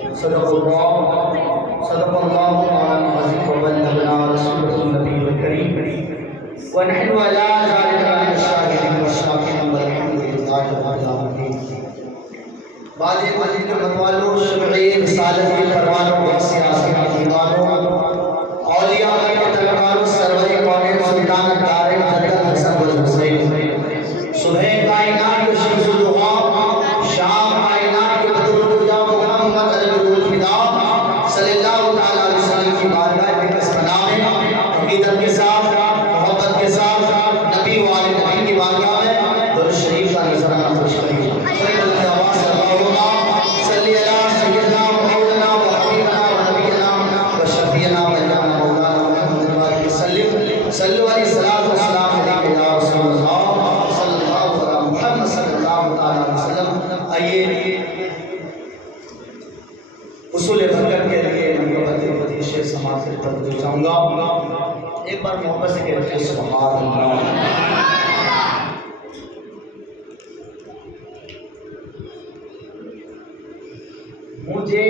صدق اللہ العظیم وبلغنا رسولہ النبی الکریم ونحن علی ذلک من الشاہدین والشاکرین والحمد للہ رب العالمین۔ بعد مزید خدمت والوں، شمعِ رسالت کے پروانوں و سیاسی دیوانوں، اولیاء کے طلبکاروں، سرور کونین سلطان دارین جدت حسن والحسین، صبح کائنات کے شمس الضحیٰ، شام کائنات کے بدر الدجا محمد عربی الفدا صلی اللہ تعالیٰ علیہ وسلم کی بارگاہ میں قسمنام ہے، عقیدت کے ساتھ، محبت کے ساتھ، نبی والے نبی کی بارگاہ میں درود شریف کا نذرانہ پیش کریے۔ صلی اللہ سیدنا مولانا و حبیبنا و نبینا و شفیعنا و مولانا محمد وآلہ وسلم صلو علیہ الصلوۃ والسلام علیک یا رسول اللہ صلی اللہ علیہ محمد صلی اللہ علیہ وسلم۔ آئیے اصول برکت کے لیے محبت حدیث سماعت کی طرف جاؤں گا۔ ایک بار محبت سے کہتے ہیں سبحان اللہ۔ مجھے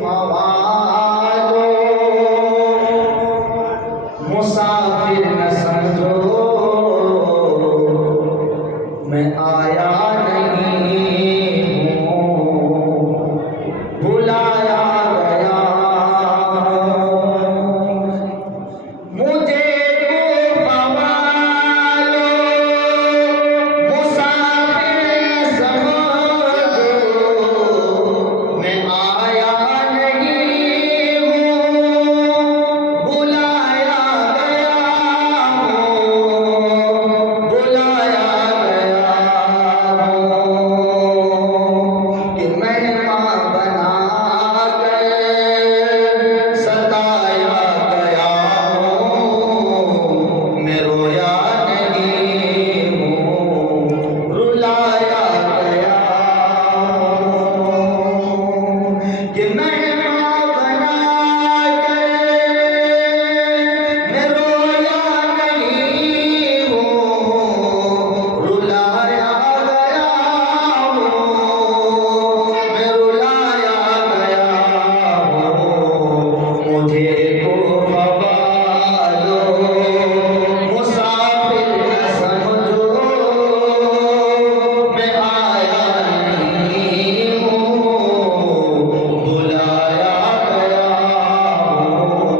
موالو مسافر نہ سمجھو، میں آیا نہیں ہوں بلایا گیا۔ مجھے موالو مسافر نہ سمجھو، میں آیا نہیں ہوں بلایا گیا ہوں، بلایا گیا ہوں، کہ مہمان بنا کر ستایا گیا ہوں، میں رویا نہیں ہوں رلایا گیا ہوں، کہ مہمان بنا کر میں رویا نہیں ہوں رلایا گیا ہوں، میں رلایا گیا ہوں۔ مجھے تو حوالو مسافر نہ سمجھو، میں آیا نہیں ہوں بلایا گیا ہوں،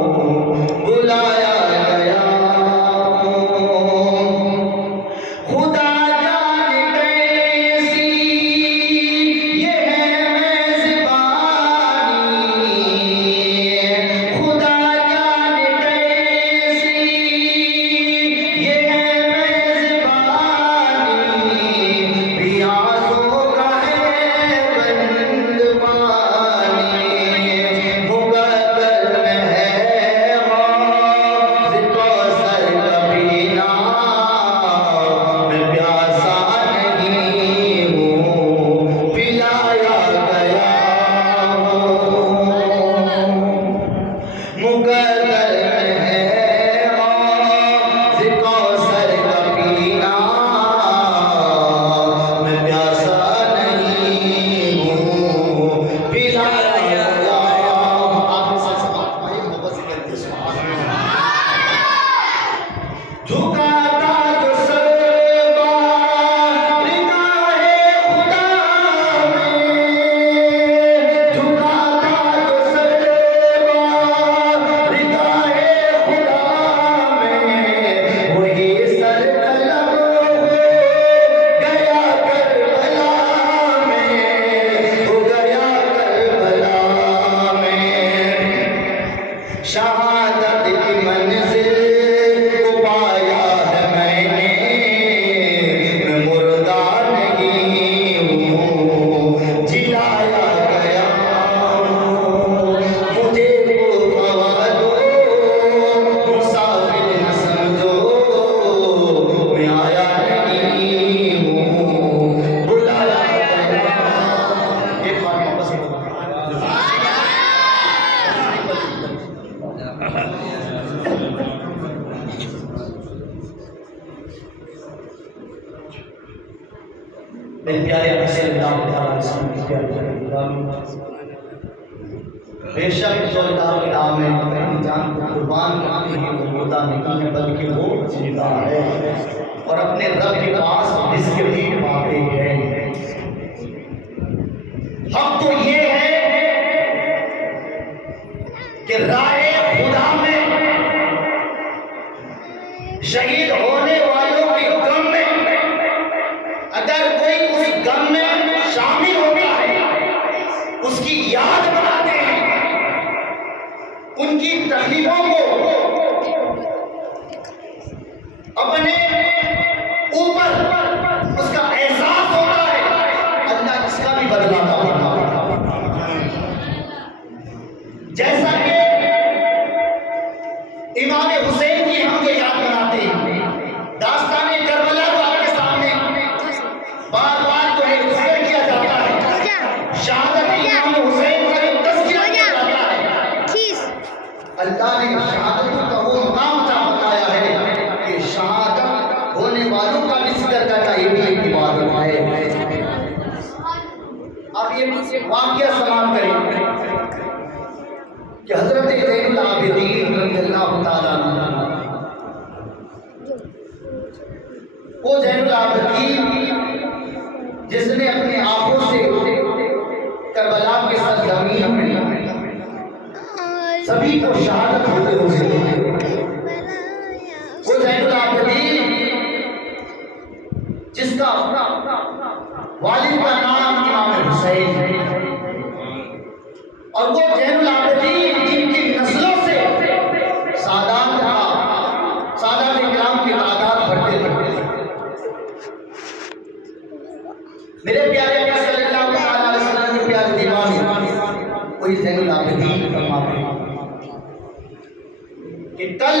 بلایا گیا ہوں۔ خدا جانے کیسی یہ ہے میزبانی، خدا جانے کیسی یہ ہے میزبانی، پیاسوں کا ہے بند پانی، مقدر میں ہے حوض کوثر کا پینا، میں پیاسا نہیں ہوں پلایا گیا ہوں، مقدر میں ہے حوض کوثر کا پینا، میں پیاسا نہیں ہوں پلایا گیا ہوں۔ آپ نے ساتھ بات پائی محبت سے کہتے ہیں سبحان اللہ۔ جھکاتا جو سر بارگاہ خدا میں، جھکاتا جو سر بارگاہ خدا میں، وہی سر قلم گیا کربلا میں، ہو گیا کربلا میں، شہادت کی منزل کو پایا ہے میں نے، میں مردہ نہیں ہوں جلایا گیا ہوں۔ مجھے تو حوالو مسافر نہ سمجھو، میں آیا نہیں ہوں بلایا گیا ہوں۔ ایک بار محبت سے میرے پیارے حسین اللہ تعالیٰ علیہ وسلم کی پیاری جگہ بے شک جو اللہ کے نام ہے اپنی جان کو قربان کرتے ہیں وہ مردہ نہیں ہے بلکہ وہ زندہ ہے اور اپنے رب کے پاس رزق بھی پاتے ہیں۔ حق تو یہ ہے کہ راہ خدا میں شہید ہونے والوں کے غم میں اگر کوئی اس غم میں شامل ہوتا ہے، اس کی یاد بناتے ہیں، ان کی تکلیفوں کو اپنے اوپر اس کا احساس ہوتا ہے، اللہ اس کا بھی بدلہ عطا فرماتا ہے۔ جیسا کہ امام حسین کی ہم کو یاد بناتے ہیں، داستان کربلا کو آپ کے سامنے بار بار جو ہے ذکر کیا جاتا ہے، شہادت امام حسین کا جو تذکرہ کیا جاتا ہے، اللہ نے شہادت کا وہ مقام عطا فرمایا ہے کہ شہادت ہونے والوں کا بھی ذکر کرنا یہ بھی ایک عبادت ہے۔ آپ یہ واقعہ سماعت کریں کہ حضرت زین العابدین رضی اللہ تعالیٰ عنہ، وہ زین العابدین جس نے اپنی آنکھوں سے کربلا کے سرزمین میں سبھی کو شہادت ہوتے ہوئے دیکھا، وہ زین العابدین جس کا والد کا نام امام حسین ہے، اور وہ زین العابدین جن کی نسلوں سے سادات کرام کی تعداد بڑھتے بڑھتے، میرے پیارے نبی صلی اللہ علیہ وسلم کے پیارے دیوانے کوئی زین العابدین فرماتے ہیں کہ کل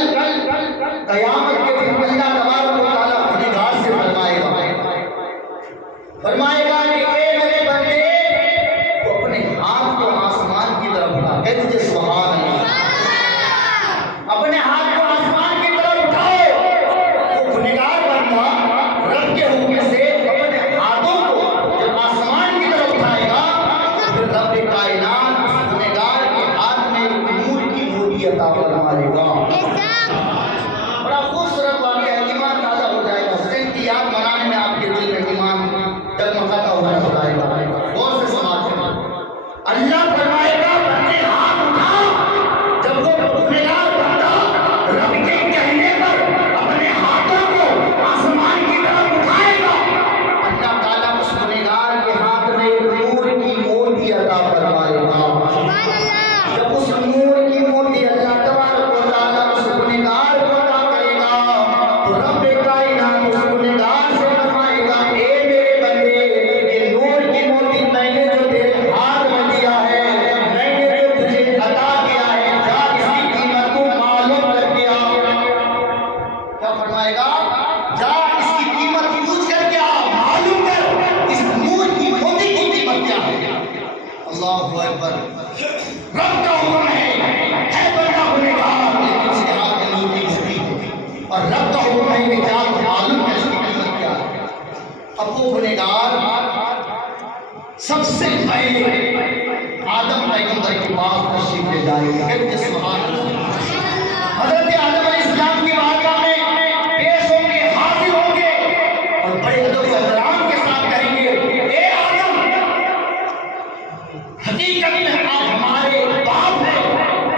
قیامت کے دن اللہ تبارک و تعالیٰ گنہگار سے فرمائے گا کہ اے میرے بندے، تو اپنے ہاتھ کو آسمان کی طرف اٹھا، کہہ دیجئے سبحان اللہ، اپنے ہاتھ کو آسمان کی طرف اٹھاؤ۔ وہ گنہگار بندہ رب کے حکم سے اپنے ہاتھوں کو جب آسمان کی طرف اٹھائے گا، پھر رب کائنات اس گنہگار کے ہاتھ میں نور کی موری عطا فرمائے گا۔ بڑا خوبصورت واقعہ ہے، ایمان تازہ ہو جائے گا، حسین کی یاد منانے میں آپ کے دل میں ایمان ڈگمگاتا ہوا نظر آئے گا۔ غور سے سماعت کریں، اللہ فرمائے گا بندے ہاتھ اٹھا، جب وہ گنہگار بندہ رب کے کہنے پر اپنے ہاتھوں کو آسمان کی طرف اٹھائے گا، اللہ تعالیٰ اس گنہگار کے ہاتھ میں نور کی موتی عطا فرمائے گا۔ جب اس نور کی موتی اللہ تبارک و تعالیٰ اس گنہگار کو عطا کرے گا، تو رب کائنات اس گنہگار سے فرمائے گا، اے میرے بندے، یہ نور کی موتی میں نے جو تیرے ہاتھ میں دیا ہے، میں نے جو تجھے عطا کیا ہے، جا اس کی قیمت کو معلوم کر کے آ۔ کیا فرمائے گا؟ جا اس کی قیمت پوچھ کر کے آ، معلوم کر اس نور کی موتی کی قیمت کیا ہے۔ اللہ اکبر، رب کا حکم ہے بندہ گنہگار لیکن اس کے ہاتھ میں نور کی موتی ہے، اور رب کا حکم ہے کہ جا معلوم کر اس کی قیمت کیا ہے۔ اب وہ گنہگار سب سے پہلے آدم پیغمبر کے پاس تشریف لے جائے گا، کہ سبحان اللہ، حضرت آدم علیہ السلام کی بارگاہ میں پیش ہوں گے، حاضر ہوں گے، اور بڑے ادب و احترام کے ساتھ کہیں گے، اے آدم، حقیقت میں آپ ہمارے باپ ہیں،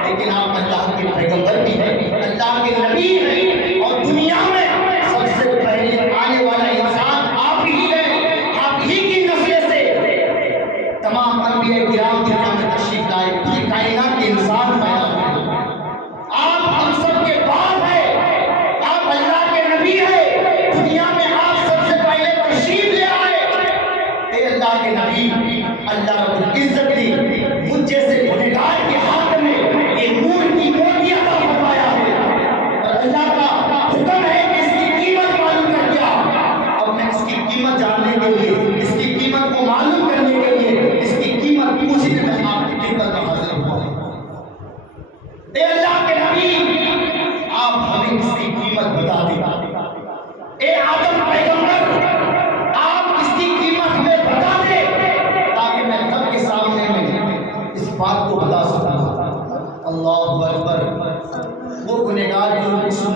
لیکن آپ اللہ کے پیغمبر بھی ہیں، اللہ کے نبی ہیں، اور دنیا میں سب سے پہلے آنے والا انسان آپ ہی ہیں، آپ ہی کی نسل سے تمام انبیاء کرام دنیا میں تشریف لائے، پوری کائنات کے انسان پیدا ہوئے، آپ ہم سب کے باپ ہیں، آپ اللہ کے نبی ہیں، دنیا میں آپ سب سے پہلے تشریف لے آئے۔ اے اللہ کے نبی، اللہ رب العزت نے مجھ جیسے گنہگار کے ہاتھ میں یہ نور کی موتی عطا فرمایا ہے، اور اللہ کا حکم ہے کہ اس کی قیمت معلوم کر دیا۔ اب میں اس کی قیمت جاننے کے لیے، اس کی قیمت کو معلوم کرنے کے لیے، اس کی قیمت پوچھنے میں آپ کی خدمت میں حاضر ہوا۔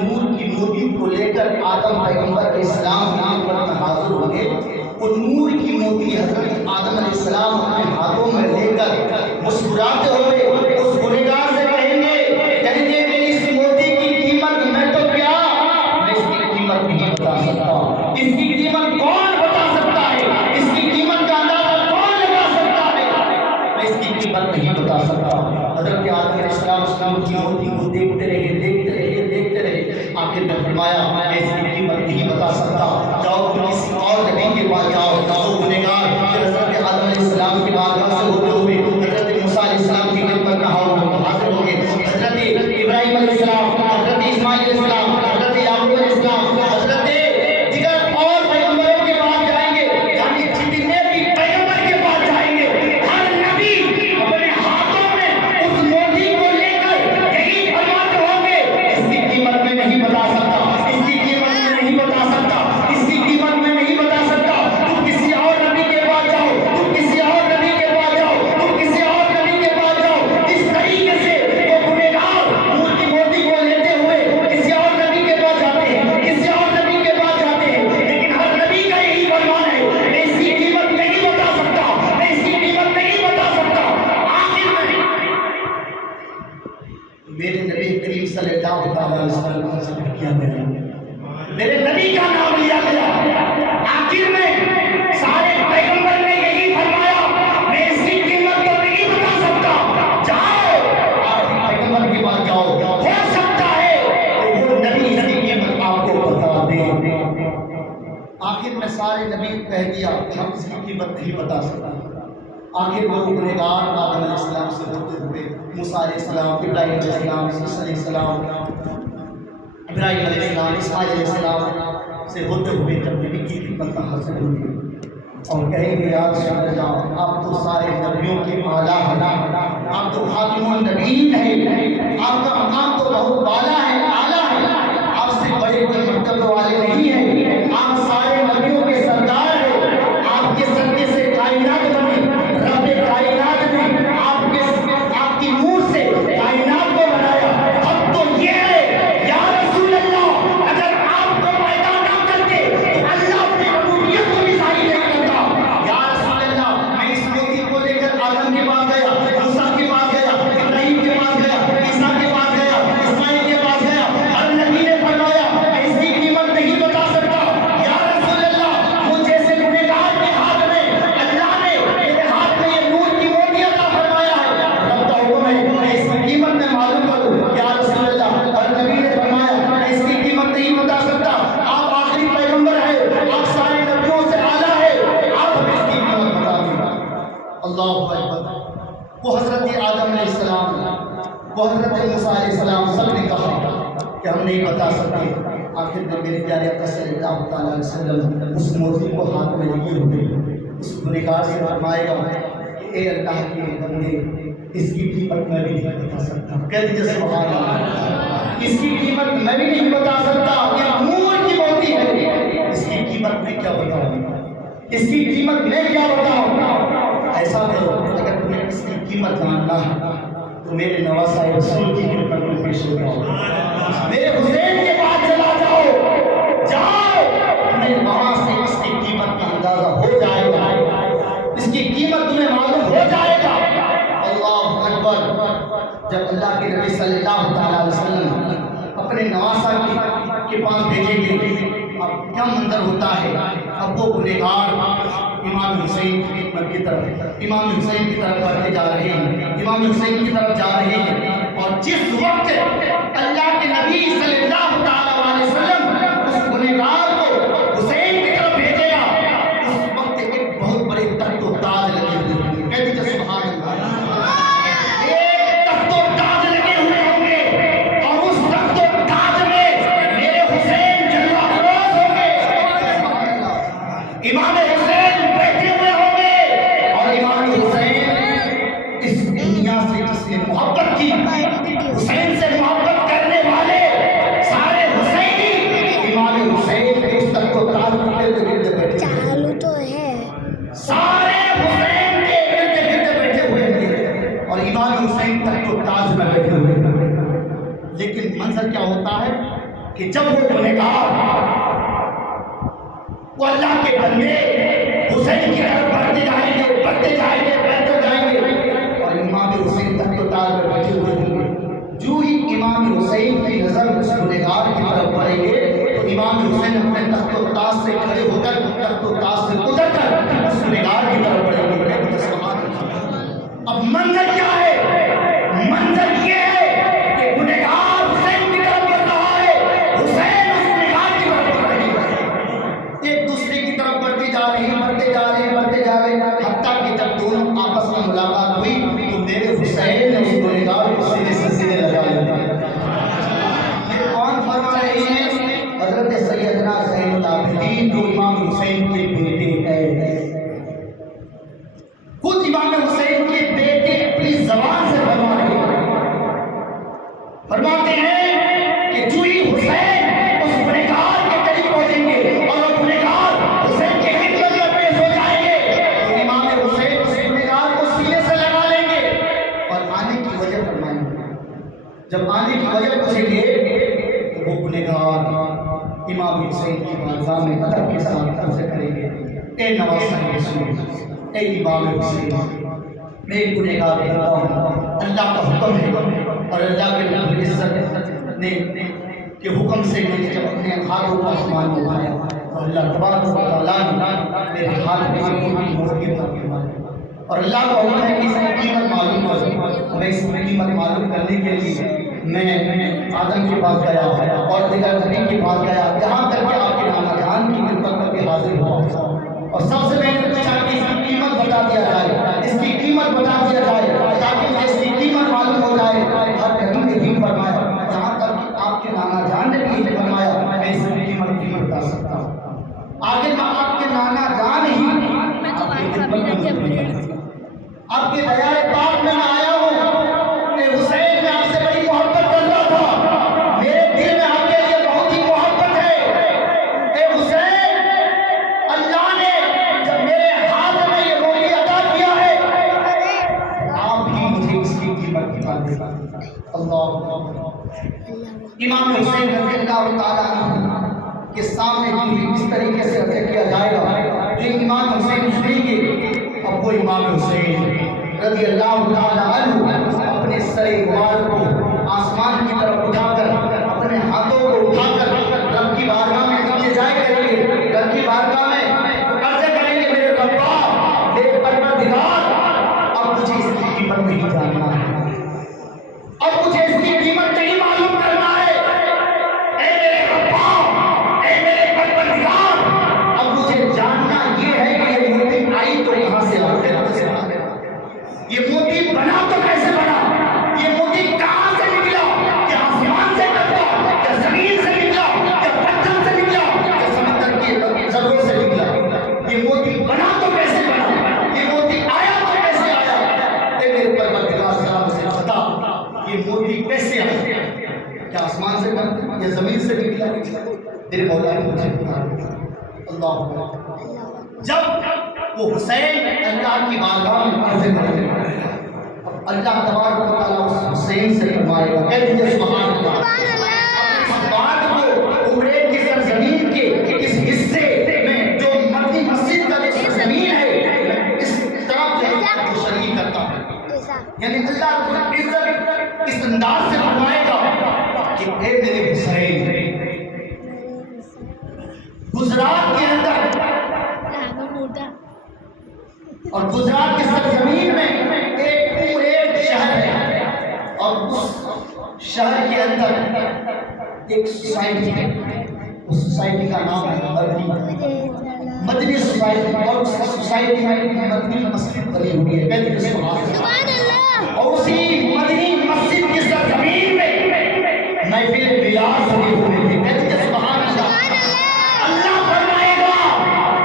نور کی موتی کو لے کر آدم پیغمبر علیہ السلام نام پر حاضر ہوئے. وہ نور کی موتی حضرت آدم علیہ السلام اپنے ہاتھوں میں لے کر مسکراتے ہوئے اس گنہگار سے کہیں گے کہ اس موتی کی قیمت میں تو کیا، میں اس کی قیمت نہیں بتا سکتا. اس کی قیمت کون بتا سکتا ہے؟ اس کی قیمت کا اندازہ کون لگا سکتا ہے؟ میں اس کی قیمت نہیں بتا سکتا. حضرت آدم علیہ السلام کی موتی کو دیکھتے رہے. آخر میں فرمایا میں اس کی قیمت نہیں بتا سکتا، جاؤ کسی اور نبی کے پاس جاؤ. وہ گنہگار حضرت آدم علیہ السلام کے بارگاہ سے ہوتے ہوئے حضرت موسیٰ علیہ السلام کی خدمت میں حاضر ہوں گے. حضرت ابراہیم علیہ السلام، حضرت اسماعیل علیہ السلام، حضرت یعقوب علیہ السلام، حضرت دیگر اور پیغمبروں کے پاس جائیں گے. یعنی جتنے بھی پیغمبر کے پاس جائیں گے، ہر نبی اپنے ہاتھوں میں اس موتی کو لے کر یہی فرماتے ہوں گے اس کی قیمت میں نہیں بتا سکتا، اس کی قیمت میں نہیں بتا سکتا، اس کی قیمت میں نہیں بتا سکتا. تم کسی اور نبی کے پاس جاؤ، تم کسی اور نبی کے پاس جاؤ، تم کسی اور نبی کے پاس جاؤ. اس طریقے سے وہ گنہگار نور کی موتی کو لیتے ہوئے کسی اور نبی کے پاس جاتے ہیں، کسی اور نبی کے پاس جاتے ہیں. لیکن ہر نبی کا یہی فرمان ہے میں اس کی قیمت نہیں بتا سکتا، میں اس کی قیمت نہیں بتا سکتا. آخر میں میرے نبی کریم صلی اللہ علیہ وسلم کا ذکر کیا گیا، میرے نبی کا نام لیا گیا. آخر میں سارے پیغمبر نے یہی فرمایا میں اس کی قیمت تو نہیں بتا سکتا. جاؤ آخری پیغمبر کے پاس جاؤ، ہو سکتا ہے وہ نبی اس کی قیمت آپ کو بتا دے. آخر میں سارے نبی کہہ دیا ہم اس کی قیمت نہیں بتا سکتے. آخر وہ گنہگار آدم علیہ السلام سے ہوتے ہوئے موسیٰ علیہ السلام، ابراہیم علیہ السلام، عیسیٰ علیہ السلام، ابراہیم علیہ السلام، اسماعیل علیہ السلام سے ہوتے ہوئے جب نبی کی خدمت میں حاضر ہوئے اور کہیں گے یا رسول اللہ آپ تو سارے نبیوں کے اعلیٰ ہیں، آپ تو خاتم النبیین ہیں، آپ کا مقام تو بہت بالا ہے، اعلیٰ ہے، آپ سے بڑے کوئی مرتبے والے نہیں ہیں، آپ سارے نبیوں کے سردار ہیں، آپ کے صدقے سے کائنات بنی، رب کائنات نے آپ کی نور سے کائنات کو بنایا. اب تو یہ ہے یا رسول اللہ اگر آپ کو پیدا نہ کرتے تو اللہ اپنی ربوبیت کو بھی ظاہر نہیں کرتا. یا رسول اللہ میں اس موتی کو لے کر آدم کے پاس گیا، موسیٰ کے پاس گیا، ابراہیم کے پاس گیا، عیسیٰ کے پاس گیا، اسماعیل کے پاس گیا. ہر نبی نے فرمایا میں اس کی قیمت نہیں بتا سکتا. یا رسول اللہ مجھ جیسے گنہگار کے ہاتھ میں اللہ نے میرے ہاتھ میں یہ نور کی موتی عطا فرمایا ہے، رب کا حکم ہے میں اس کی قیمت میں معلوم کروں. یا رسول اللہ ہر نبی نے فرمایا میں اس کی قیمت نہیں بتا سکتا. آپ آخری پیغمبر ہیں، آپ سارے نبیوں سے اعلیٰ ہیں، آپ ہمیں اس کی قیمت بتا دیں. اللہ اکبر. وہ حضرت آدم علیہ السلام، وہ حضرت موسیٰ علیہ السلام سب نے کہا کہ ہم نہیں بتا سکتے. آخر میں میرے پیارے آقا صلی اللہ تعالیٰ علیہ وسلم اس موتی کو ہاتھ میں لیے ہوئے اس گنہگار سے فرمائے گا کہ اے اللہ کے بندے اس کی قیمت میں بھی نہیں بتا سکتا. کہہ دیجیے سبحان اللہ. اس کی قیمت میں بھی نہیں بتا سکتا. یہ نور کی موتی ہے، اس کی قیمت میں کیا بتاؤں، اس کی قیمت میں کیا بتاؤں. ایسا کرو اگر تمہیں اس کی قیمت جاننا ہے تو میرے نواسہ رسول کی خدمت میں پیش ہو جاؤ، میرے حسین کے پاس چلا جاؤ، تمہیں وہاں سے اس کی قیمت کا اندازہ ہو جائے گا، اس کی قیمت تمہیں معلوم ہو جائے گا. اللہ اکبر. جب اللہ کے نبی صلی اللہ تعالیٰ علیہ وسلم اپنے نواسہ کے پاس بھیجیں گے اب کیا منظر ہوتا ہے. اب وہ گنہگار امام حسین کی خدمت کی طرف، امام حسین کی طرف بڑھتے جا رہے ہیں، امام حسین کی طرف جا رہے ہیں. اور جس وقت اللہ کے نبی صلی اللہ تعالیٰ علیہ وسلم اس گنہگار کو حسین کی طرف بھیجے گا اس وقت ایک بہت بڑے تخت و تاج لگے ہوئے ہوں گے. کہہ دیجیے سبحان اللہ. ایک تخت و تاج لگے ہوئے ہوں گے اور اس تخت و تاج میں میرے حسین جلوہ افروز ہوں گے. امام حسین بیٹھے ہوئے ہوں گے اور امام حسین اس دنیا سے جس نے محبت کی، حسین سے محبت کرنے والے سارے حسینی امام حسین کے اس تخت و تاج کے ارد گرد بیٹھے چالو تو ہے، سارے حسین کے ارد گرد بیٹھے ہوئے ہیں اور امام حسین تخت و تاج میں بیٹھے ہوئے ہیں. لیکن منظر کیا ہوتا ہے کہ جب وہ گنہگار وہ اللہ کے بندے حسین کی طرف بڑھتے جائیں گے بڑھتے جائیں گے اور امام حسین تک تو تار پر بیٹھے ہوئے ہوں گے، جو ہی امام حسین کی نظر اس گنہگار کی طرف پڑیں گے تو امام حسین اپنے تخت و تاج سے کھڑے ہو کر تخت و تاج سے اتر کر اس گنہگار کی طرف پڑیں گے۔ اب منظر کیا ہے؟ منظر یہ ہے کہ گنہگار حسین کی طرف بڑھ رہا ہے، حسین اس گنہگار کی طرف بڑھ رہے ہیں، ایک دوسرے کی طرف بڑھتے جا رہے ہیں حتیٰ کہ جب دونوں آپس میں ملاقات ہوئی تو میرے حسین نے اس گنہگار کو سینے سے سینے لگا لیا۔ یہ کون فرما رہے ہیں؟ حضرت سیدنا زین العابدین جو امام حسین کے بیٹے ہیں، خود امام حسین کے بیٹے اپنی زبان سے فرما رہے ہیں، فرماتے ہیں کہ جو ہی حسین اس گنہگار کے قریب پہنچیں گے اور وہ گنہگار حسین کے خدمت میں پیش ہو جائیں گے تو امام حسین اس گنہگار کو سینے سے لگا لیں گے اور آنے کی وجہ فرمائیں گے۔ جب آنے کی وجہ پوچھیں گے تو وہ گنہگار امام حسین کی بارگاہ میں ادب کے ساتھ عرض کریں گے، اے نواسۂ رسول، اے امام حسین، میں ایک گنہگار بندہ ہوں، اللہ کا حکم ہے اور اللہ کے رب العزت نے کے حکم سے میں نے جب اپنے ہاتھوں کو آسمان میں اٹھایا اور اللہ تبارک و تعالیٰ نے میرے ہاتھ میں آنکھوں کی مہر عطا فرمائی اور اللہ کا حکم ہے کہ اس کی قیمت معلوم کرو۔ میں اس کی قیمت معلوم کرنے کے لیے میں آدم کے پاس گیا اور دیگر نبی کے پاس گیا، یہاں تک کہ آپ کے نانا جان کی خدمت میں بھی حاضر ہوا اور سب سے میں نے پوچھا کہ اس کی قیمت بتا دیا جائے، اس کی قیمت بتا دیا جائے تاکہ مجھے اس کی قیمت معلوم ہو جائے۔ ہر نبی نے بھی فرمایا، یہاں تک کہ آپ کے نانا جان نے بھی فرمایا میں اس کی قیمت نہیں بتا سکتا۔ آگے میں آپ کے نانا جان ہی آپ کے دیار پاک میں آیا ہوں کہ حسین میں آپ سے بڑی محبت کرتا تھا، میرے دل میں آپ کے لیے بہت ہی محبت ہے۔ اے حسین، اللہ نے جب میرے ہاتھ میں یہ روٹی عطا کیا ہے آپ ہی مجھے اس کی قیمت بتا دے۔ اللہ امام حسین رضی اللہ تعالیٰ عنہ کے سامنے بھی اس طریقے سے عطا کیا جائے گا جو امام حسین سنیں گے۔ اب وہ امام حسین رضی اللہ تعالیٰ عنہ اپنے سر مبارک کو آسمان کی طرف اٹھا کر اپنے ہاتھوں کو اٹھا کر رب کی بارگاہ میں نیچے جائے کریں گے، رب کی بارگاہ میں عرض کریں گے، میرے ربا، میرے پروردگار، اب مجھے اس کی قیمت نہیں جاننا ہے، اب مجھے اس کی قیمت نہیں معلوم کرنا ہے، اے میرے ربا، اے میرے پروردگار، اب مجھے جاننا یہ ہے کہ یہ موتی آئی تو کہاں سے آتے ہیں، یہ موتی بنا تو کیسے بنا، یہ موتی کہاں سے نکلا، کیا آسمان سے نکلا، کیا زمین سے نکلا، کیا پتھر سے نکلا، کیا سمندر کی ذروں سے نکلا، یہ موتی بنا تو کیسے بنا، یہ موتی آیا تو کیسے آیا، اے میرے پروردگار صاحب سے بتا یہ موتی کیسے آیا، کیا آسمان سے نکلا یا زمین سے نکلا، میرے مولا نے مجھے بتا۔ اللہ جب وہ حسین اللہ کی بارگاہ میں عرض کرے گا، اللہ تبارک و تعالیٰ اس حسین سے فرمائے گا، کہہ دیجیے سبحان اللہ، اس بات کو عمرے کی سرزمین کے اس حصے میں جو مدنی مسجد کا جو سرزمین ہے اس طرف جو ہے وہ شریک کرتا ہے، یعنی اللہ کو عزت اس انداز سے فرمائے گا کہ اے میرے حسین، گجرات کے اندر اور گجرات کی سرزمین میں ایک پورے شہر ہے اور اس شہر کے اندر ایک سوسائٹی ہے، اس سوسائٹی کا نام ہے مدنی سوسائٹی، اور اس سوسائٹی میں مدنی مسجد بنی ہوئی ہے، کہتے ہیں سبحان اللہ، اور اسی مدنی مسجد کی سرزمین میں محفل میلاد لگے ہوئے تھے، کہتے ہیں سبحان اللہ۔ اللہ فرمائے گا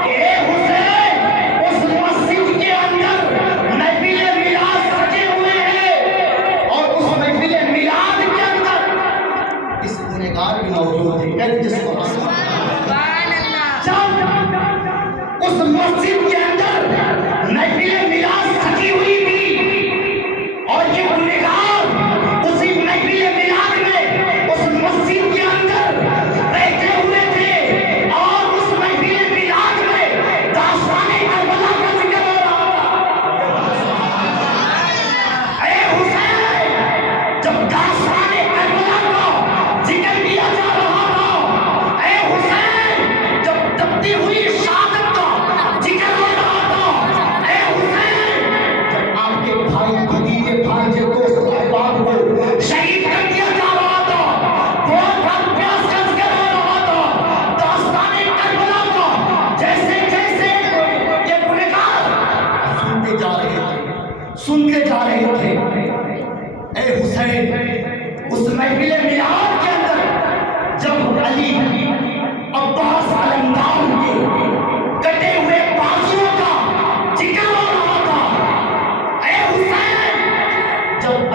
کہ اے حسین، اس مسجد کے اندر محفل میلاد سجے ہوئے ہیں اور اس محفل میلاد کے اندر اس گنہگار بھی موجود ہے، کہتے ہیں سبحان اللہ۔ جب اس مسجد کے اندر محفل میلاد سجی ہوئی تھی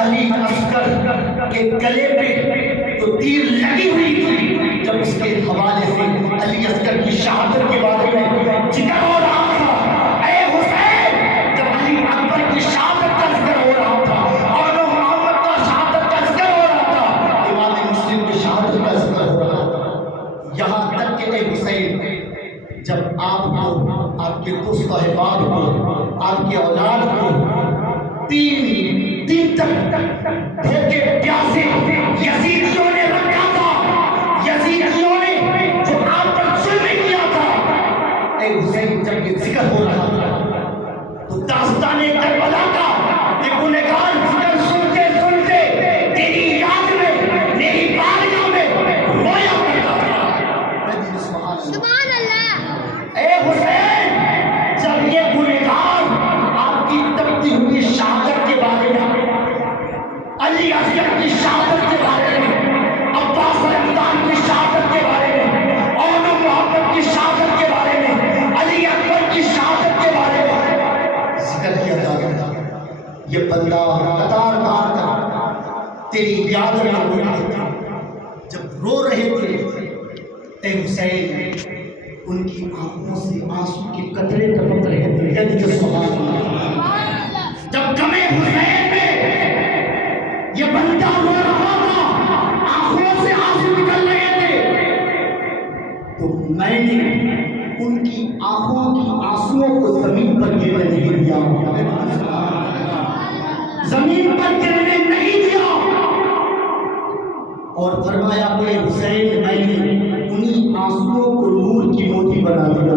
علی اصغر کے گلے پہ تو تیر لگی ہوئی تھی جب اس کے حوالے سے علی اصغر کی شہادت کے بارے میں ذکر ہو رہا تھا. اے حسین، جب علی اکبر کی شہادت کا ذکر ہو رہا تھا اور محمد کا شہادت کا ذکر ہو رہا تھا، امام مسلم کی شہادت کا ذکر ہو رہا تھا. یہاں تک کہ اے حسین، جب آپ کو، آپ کے دوست و احباب کو، آپ کی اولاد کو 3 دن تک بھوکے پیاسے یزیدیوں نے رکھا تھا، یزیدیوں نے جو آپ پر ظلم کیا تھا، اے حسین جب یہ ذکر ہو رہا تھا تو داستان کربلا کا یہ گنہگار ذکر سنتے سنتے تیری یاد میں، میری بارگاہ میں رویا کرتا تھا. سبحان اللہ. اے حسین، جب یہ گنہگار آپ کی تپتی ہوئی شہادت کے بارے میں، علی اصغر کی شہادت کے بارے میں، عباس رمضان کی شہادت کے بارے میں، اور محمد کی شہادت کے بارے میں، علی اکبر کی شہادت کے بارے میں ذکر کیا جا رہا تھا، یہ بندہ قطار مار کر تیری یاد میں رو رہے تھے. جب رو رہے تھے اے حسین، ان کی آنکھوں سے آنسو کے قطرے ٹپک رہے تھے. یعنی کہ سبحان اللہ. جب غم حسین میں یہ بندہ رو رہا تھا، آنکھوں سے آنسو نکل رہے تھے، تو میں نے ان کی آنکھوں کی آنسوؤں کو زمین پر گرنے نہیں دیا، زمین پر گرنے نہیں دیا، اور فرمایا کہ حسین، میں نے انہی آنسوؤں کو نور کی موتی بنا دیا.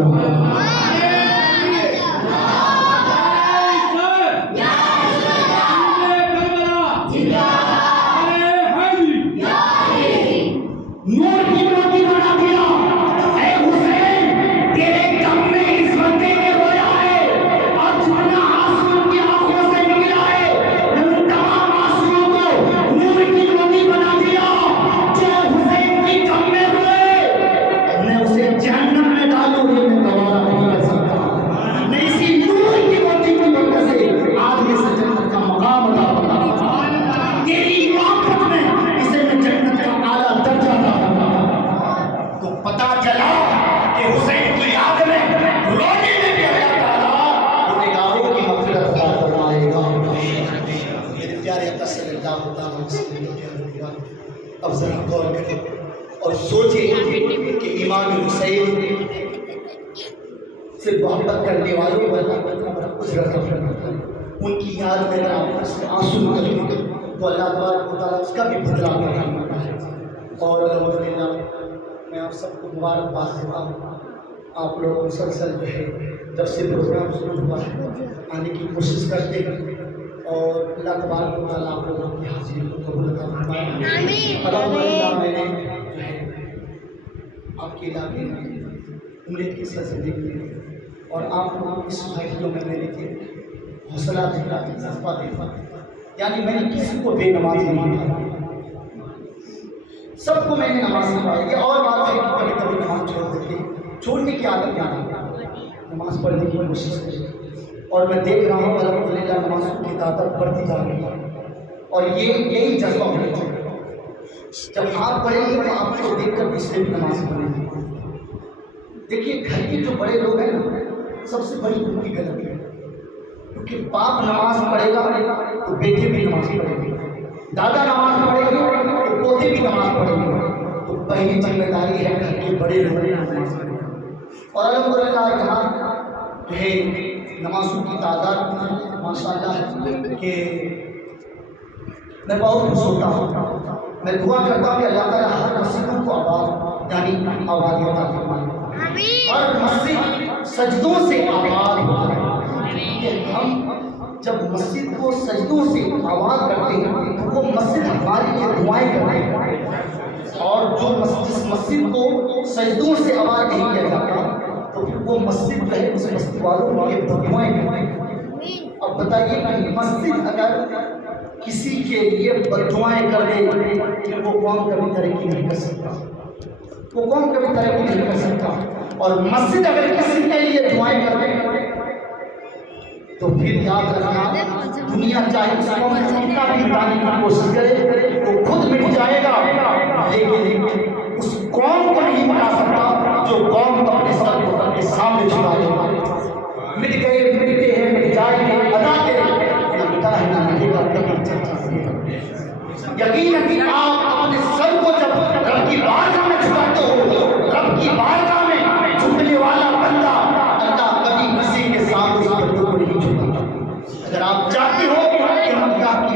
نور کی موتی بنا دیا. اے حسین، تیرے غم میں اس بندے نے رویا ہے، اور جتنا آنسو ان کی آنکھوں سے نکلا ہے، ان تمام آنسوؤں کو نور کی موتی بنا دیا. جو حسین کی غم میں روئے، میں اسے جہنم میں ڈالوں گی، میں گوارا نہیں کر سکتا. میں اسی نور کی موتی کی وجہ سے آج میں سے جنت کا مقام عطا کرتا ہوں. تیری محبت میں اسے میں جنت کا اعلیٰ درجہ عطا کرتا ہوں. تو پتا چلا کہ حسین کی یاد میں رونے میں بھی اللہ تعالیٰ گنہگاروں کی مغفرت عطا فرمائے گا. میرے پیارے آقا صلی اللہ تعالیٰ علیہ وسلم کے پیارے پیار، اب ذرا غور کریں اور سوچیں کہ امام حسین سے محبت کرنے والوں پر اجرت فرماتا ہے. ان کی یاد میں اگر آپ سے آنسو نکلیں تو اللہ تبارک و تعالیٰ اس کا بھی بدلہ فرماتا ہے. اور الحمدللہ میں آپ سب کو مبارکباد دیتا ہوں. آپ لوگ مسلسل جو ہے جب سے پروگرام شروع ہوا ہے آنے کی کوشش کرتے ہیں، اور اللہ تبارک و تعالیٰ آپ لوگوں کی حاضری کو قبول عطا فرمائے. الحمدللہ میں نے جو ہے آپ کے علاقے میں عمرے کی سرزمین میں اور آپ لوگوں کی سوسائٹیوں میں میں نے حوصلہ دیکھا، جذبہ دیکھا. یعنی میں نے کسی کو بے نمازی نہیں کیا، سب کو میں نے نماز سکھائی. یہ اور بات ہے کہ کبھی کبھی نماز چھوڑ دیتے، چھوڑنے کی عادت نہ آئی، نماز پڑھنے کی کوشش کریں. اور میں دیکھ رہا ہوں الحمدللہ نمازوں کی تعداد بڑھتی جا رہی ہے، اور یہی جذبہ ہونا چاہیے. جب آپ پڑھیں گے تو آپ کو دیکھ کر دوسرے بھی نماز پڑھیں گے. دیکھیے گھر کے جو بڑے لوگ ہیں نا، سب سے بڑی ان کی غلطی ہے، کیونکہ باپ نماز پڑھے گا تو بیٹے بھی نماز پڑھیں گے، دادا نماز پڑھے گے تو پوتے بھی نماز پڑھیں گے. تو پہلی ذمہ داری ہے گھر کے بڑے لوگوں نے نماز پڑھیں. اور الحمدللہ یہاں جو ہے نمازوں کی تعداد ماشاء اللہ ہے کہ میں بہت خوش ہوتا ہوں. میں دعا کرتا ہوں کہ اللہ تعالیٰ ہر مسجدوں کو آباد، یعنی آبادی عطا فرمائے. ہر مسجد سجدوں سے آباد ہو جائے. کہ ہم جب مسجد کو سجدوں سے آباد کرتے ہیں تو وہ مسجد ہمارے لیے دعائیں کرتے ہیں. اور جو جس مسجد کو سجدوں سے آباد نہیں کیا جاتا تو پھر وہ مسجد جو ہے اس مسجد والوں کو یہ دعائیں کرتے ہیں. اب بتائیے کہ مسجد اگر کسی کے لیے بددعائیں کر دے تو وہ قوم کبھی ترقی نہیں کر سکتا، وہ قوم کبھی ترقی نہیں کر سکتا. اور مسجد اگر کسی کے لیے دعائیں کر دے تو پھر یاد رکھنا، دنیا چاہے اس قوم کو کتنا بھی مٹانے کی کوشش کرے وہ خود مٹ جائے گا، لیکن اس قوم کو نہیں مٹا سکتا جو قوم اپنے سر کو اپنے سامنے جھکا دے گا۔ مٹ گئے، مٹتے ہیں، مٹ جائیں گے، ادا کرے نہ مٹا ہے نہ مٹے گا، کبھی چرچا ہوگی۔ یقیناً آپ اپنے سر کو جب رب کی بارگاہ میں جھکاتے ہو، رب کی بارگاہ میں جھکنے والا بندہ اللہ کبھی کسی کے سامنے اس بندے کو نہیں جھکاتا۔ اگر آپ چاہتے ہو کہ ہم اللہ کی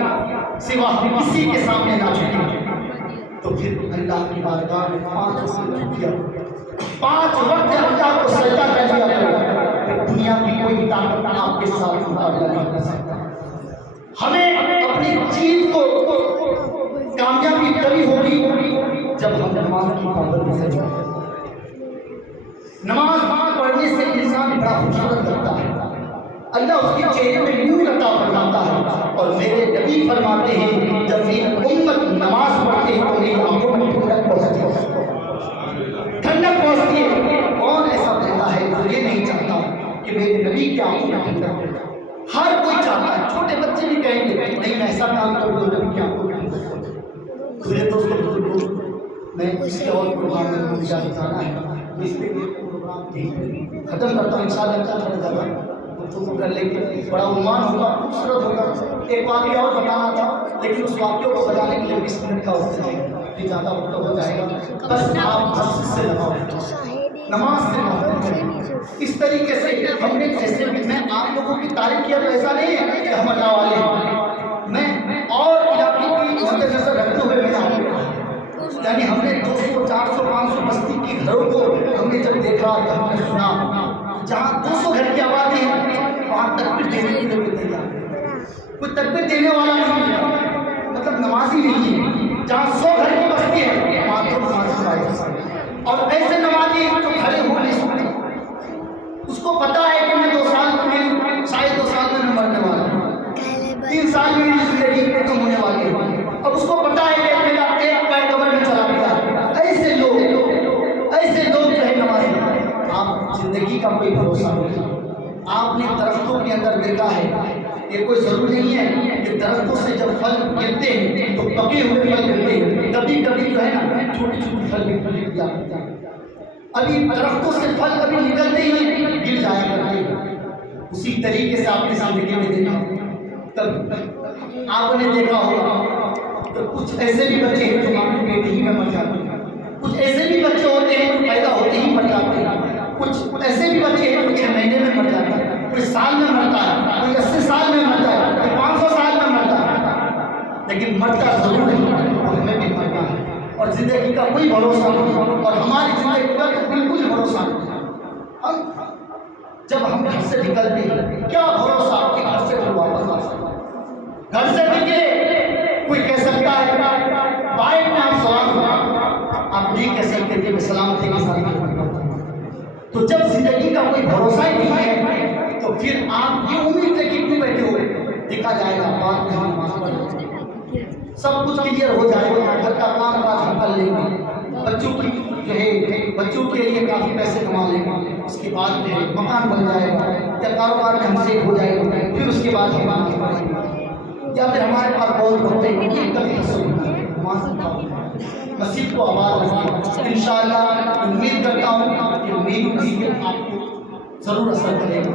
سوا کسی کے سامنے نہ جھکیں تو پھر اللہ کی بارگاہ میں 5 وقت جھکیا، 5 وقت اللہ کو سجدہ کر لیا کرو، دنیا کی کوئی طاقت آپ کے ساتھ مقابلہ نہیں کر سکتا۔ ہمیں اپنی جیت کو کامیابی تبھی ہوگی جب ہم نماز کی پابندی سے جائیں۔ نماز پڑھنے سے انسان بڑا خوبصورت لگتا ہے، اللہ اس کے چہرے میں نور عطا فرماتا ہے، اور میرے نبی فرماتے ہیں جب یہ امت نماز پڑھتے ہیں تو میری آنکھوں میں ٹھنڈک پہنچتی ہے، ٹھنڈک پہنچتی ہے۔ کون ایسا بندہ ہے جو یہ نہیں چاہتا کہ میرے نبی کی آنکھوں میں ٹھنڈک پہنچے؟ ہر کوئی چاہتا ہے، چھوٹے بچے بھی کہیں گے نہیں میں ایسا کام کروں تو نبی کی آنکھوں میں ٹھنڈک پہنچے۔ میرے دوستوں میں کسی اور پروگرام میں مجھے جانا ہے تو اس لیے پروگرام ختم کرتا ہوں، انشاءاللہ کل تھوڑا زیادہ گفتگو کر لیں گے، بڑا عنوان ہوگا، خوبصورت ہوگا۔ ایک واقعہ اور بتانا تھا لیکن اس واقعے کو بتانے کے لیے 20 منٹ کا وقت ہے، یہ زیادہ وقت ہو جائے گا۔ بس آپ مسجد سے لگاؤ، نماز سے محبت کریں۔ اس طریقے سے ہم نے جیسے میں آپ لوگوں کی تعریف کیا تو ایسا نہیں ہے کہ ہم اللہ والے ہیں، میں اور علاقے کی مد نظر رکھتے ہوئے میں آپ کو، یعنی ہم نے 200 400 500 بستی کی گھروں کو ہم نے جب دیکھا تو ہم نے سنا جہاں 200 گھر کی آبادی ہے وہاں تکبیر دینے کی ضرورت نہیں ہے، کوئی تکبیر دینے والا نہیں ہے، مطلب نمازی نہیں ہے۔ جہاں 100 گھر کی بستی ہے وہاں تو نمازی پائے، اور ایسے نمازی جو کھڑے ہو نہیں سکتے، اس کو پتا ہے کہ میں 2 سال میں شاید 2 سال میں مرنے والا ہوں، 3 سال میں میری زندگی ختم ہونے والی ہے، اب اس کو پتا ہے کہ میرا ایک پیر قبر میں چلا گیا۔ ایسے لوگ جو ہے نمازی، آپ زندگی کا کوئی بھروسہ نہیں۔ آپ نے درختوں کے اندر دیکھا ہے، یہ کوئی ضروری نہیں ہے کہ درختوں سے جب پھل گرتے ہیں تو پکے ہوئے پھل گرتے ہیں، کبھی کبھی جو ہے نا چھوٹی چھوٹی پھل بھی گر جاتے ہیں، ابھی درختوں سے پھل ابھی نکلتے ہی گر جایا کرتے ہیں۔ اسی طریقے سے آپ نے زندگی میں دیکھا، تب آپ نے دیکھا ہوگا تو کچھ ایسے بھی بچے ہیں جو ماں کی پیٹ ہی میں مر جاتے ہیں، کچھ ایسے بھی بچے ہوتے ہیں جو پیدا ہوتے ہی مر جاتے ہیں، کچھ ایسے بھی بچے ہیں جو 6 مہینے میں مر جاتے ہیں، کوئی سال میں مرتا ہے، کوئی 80 سال میں مرتا ہے، کوئی 500 سال میں مرتا ہے، لیکن مرتا ضرور ہے، ہمیں بھی مرنا ہے، اور زندگی کا کوئی بھروسہ نہیں، اور ہماری زندگی کا تو بالکل بھروسہ نہیں۔ ہم جب ہم گھر سے نکلتے ہیں کیا بھروسہ کہ گھر سے پھر واپس آ سکتے ہیں؟ گھر سے نکلے کوئی کہہ سکتا ہے بائک میں آپ سلام آپ نہیں کہہ سکتے کہ میں سلامتی کے ساتھ نکلتا ہوں۔ تو جب زندگی کا کوئی بھروسہ ہی نہیں ہے تو پھر آپ یہ امید سے کیوں بیٹھے ہوئے؟ دیکھا جائے گا بعد میں ہم نماز پڑھیں گے، سب کچھ کلیئر ہو جائے گا، گھر کا کام کاج ہم کر لیں گے، بچوں کی جو ہے بچوں کے لیے کافی پیسے کما لیں گے، اس کے بعد جو ہے مکان بن جائے گا یا کاروبار میں ہم سے ہو جائے گا، پھر اس کے بعد ہم نماز پڑھیں گے، یا پھر ہمارے پاس بہت بہت ہے یہ کبھی تصور نماز پڑھیں گے، مسجد کو آباد رکھیں۔ انشاءاللہ امید کرتا ہوں کہ میری نصیحت آپ کو ضرور اثر کرے گا،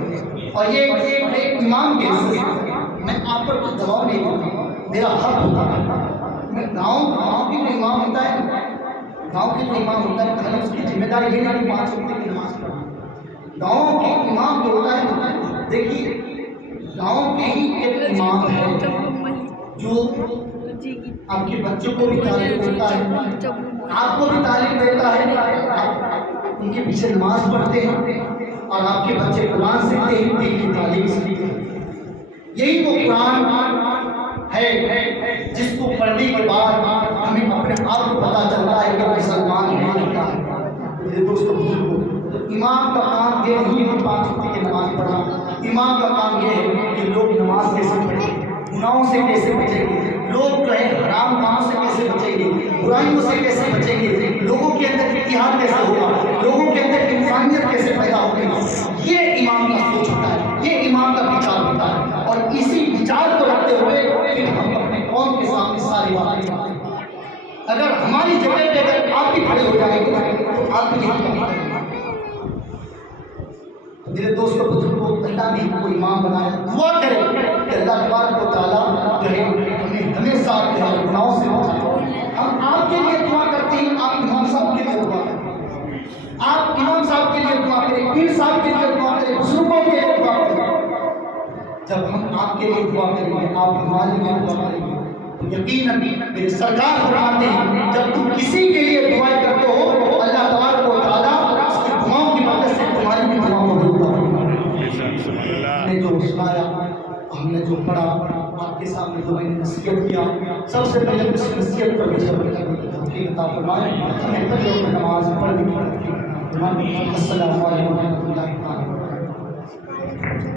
اور یہ ایک امام کے حصے میں آپ پر کچھ دباؤ نہیں دوں گا، میرا حق ہوتا ہے۔ میں گاؤں کی جو امام ہوتا ہے، گاؤں کے جو امام ہوتا ہے خالی اس کی ذمہ داری یہ نہیں کہ 5 وقت کی نماز پڑھنا، گاؤں کے امام جو ہوتا ہے، دیکھیے گاؤں کے ہی ایک امام ہے جو آپ کے بچوں کو بھی تعلیم دیتا ہے، آپ کو بھی تعلیم دیتا ہے، آپ ان کے پیچھے نماز پڑھتے ہیں اور آپ کے بچے قرآن سیکھتے ہیں، دین کی تعلیم سیکھتے ہیں۔ یہی وہ قرآن ہے جس کو پڑھنے کے بعد ہمیں اپنے آپ کو پتہ چلتا ہے کہ مسلمان ایمان کیا ہے۔ میرے دوستوں بزرگوں، امام کا کام یہ نہیں ہے 5 وقت کی نماز پڑھنا، امام کا کام یہ ہے کہ لوگ نماز کیسے پڑھیں گے، گناہوں سے کیسے بچیں گے، لوگ جو ہے حرام کاموں سے کیسے بچیں گے، برائیوں سے کیسے بچیں گے، لوگوں کے اندر اتحاد کیسے ہوگا، لوگوں کے اندر انسانیت کیسے پیدا ہوگی، یہ امام کا سوچ ہوتا ہے، یہ امام کا وچار ہوتا ہے، اور اسی وچار کو رکھتے ہوئے پھر ہم اپنے قوم کے سامنے ہماری بات اگر ہماری جگہ پہ اگر آپ بھی کھڑے ہو جائیں گے تو آپ بھی یہاں پر کھڑے ہو۔ میرے دوستوں بزرگوں اللہ نے ہم کو امام بنایا، دعا کرے کہ اللہ تبارک و تعالیٰ جو ہے ہمیں ہمیشہ گناہوں سے بچائے۔ ہم آپ کے لیے دعا کرتے ہیں، آپ امام صاحب کے لیے دعا کریں، آپ امام صاحب کے لیے دعا کریں، پیر صاحب کے لیے دعا کریں، بزرگوں کے لیے دعا کریں۔ جب ہم آپ کے لیے دعا کریں گے، آپ ہمارے لیے دعا کریں گے، تو یقیناً میرے سرکار فرماتے ہیں جب تم کسی کے لیے دعائیں کرتے ہو تو اللہ تبارک و تعالیٰ اس کی دعاؤں کی مدد سے تمہاری بھی دعاؤں کو ہوتا ہے۔ ہم نے جو سنایا، ہم نے جو پڑھا، آپ کے سامنے جو میں نے نصیحت کیا، سب سے پہلے اس نصیحت پر مجھے عمل کرنے کی توفیق عطا فرمائے۔ ہمیں فجر میں نماز پڑھنے کی توفیق عطا فرمائے۔ السلام علیکم و رحمۃ اللہ۔